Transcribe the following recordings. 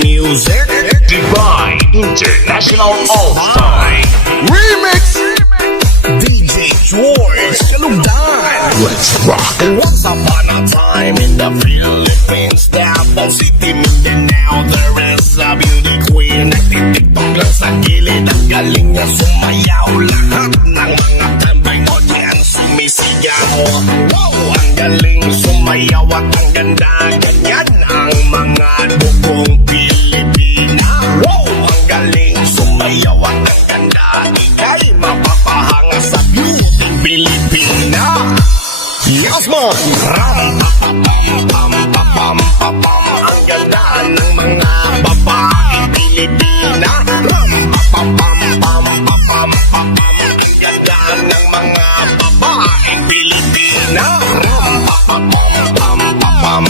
music, Dubai International All-Star Remix DJ George Kalugdan. Let's rock. Once upon a time in the Philippines, Davao City, Mindanao, there is a beauty queen. Nagtitiktok lang sa gilid, ang galing niya sumayaw. Lahat ng mga tambay mo diyan sumisigaw. Wow, ang galing sumayaw at ang ganda. Ganyan ang mga dugong Pilipina. Wow, ang galing sumayaw at ang ganda. Ika'y mapapahanga sa beauty Pilipina. Yes, man! Ram-pa-pam-pam-pam-pam. Ang ganda ng mga babae Pilipina. Ram-pa-pam-pam-pam-pam. Ang ganda ng mga babae Pilipina. Ram-pa-pam-pam-pam-pam.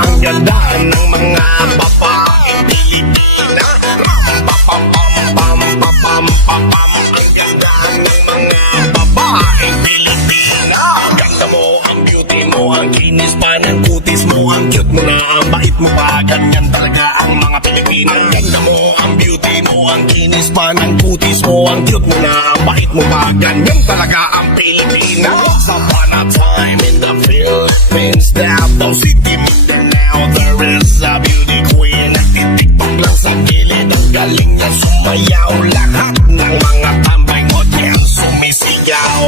Ang ganda ng mga babae Pilipina. Ram-pa-pam-pam-pam-pam. Ang ganda ng mga babae Pilipina. Ganda mo, ang beauty mo, ang kinis pa ng kutis mo, ang cute mo na, ang bait mo pa, ganyan talaga ang mga Pilipina. Ganda mo, ang beauty mo, ang kinis pa ng kutis mo, ang cute mo na, ang bait mo pa, ganyan talaga ang Pilipina. Once upon a time in the Philippines, Davao City, Mindanao, there is a beauty queen. Nagtitiktok lang sa gilid, ang galing niya sumayaw. Lahat ng mga tambay mo diyan sumisigaw.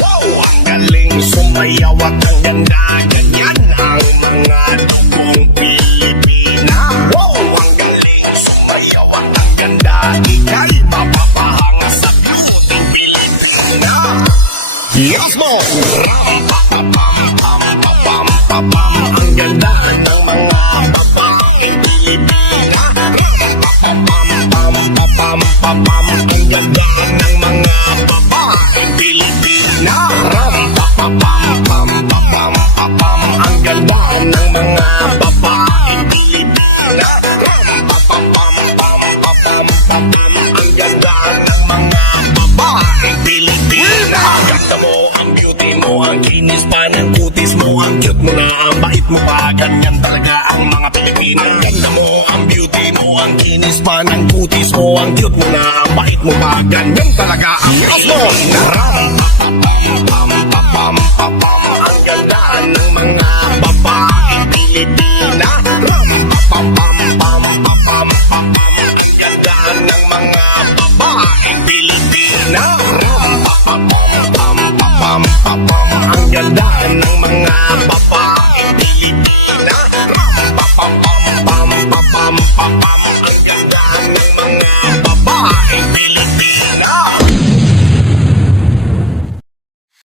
Wow, ang galing sumayaw at ang ganda. Ganyan ang mga dugong Pilipina. Wow, ang galing sumayaw at ang ganda. Ika'y mapapahanga sa beauty Pilipina. Yes, mo! Ram-pa-pa-pam-pam-pam-pam. Ang ganda ng mga babae Pilipina. Ram-pa-pam-pam-pam-pam. Ang ganda ng mga babae Pilipina. Ram-pa-pam-pam-pam-pam. Ang ganda ng mga babae Pilipina. Ram-pa-pam-pam-pam-pam. Ang ganda ng mga babae Pilipina. Ganda mo, ang beauty mo, ang kinis pa ng kutis mo, ang cute mo na, ang bait mo pa, ganyan talaga ang mga Pilipina. Ganda mo, ang beauty mo, ang kinis pa ng kutis mo, ang cute mo na, ang bait mo pa, ganyan talaga ang Pilipina. Ram-pa-pam-pam-pam-pam. Ang ganda ng mga babae Pilipina. Ram-pa-pam-pam-pam-pam. Ang ganda ng mga babae Pilipina. Ram-pa-pam-pam-pam-pam. Ang ganda ng mga babae Pilipina. Ram-pa-pam-pam-pam-pam. Ang ganda ng mga babae Pilipina.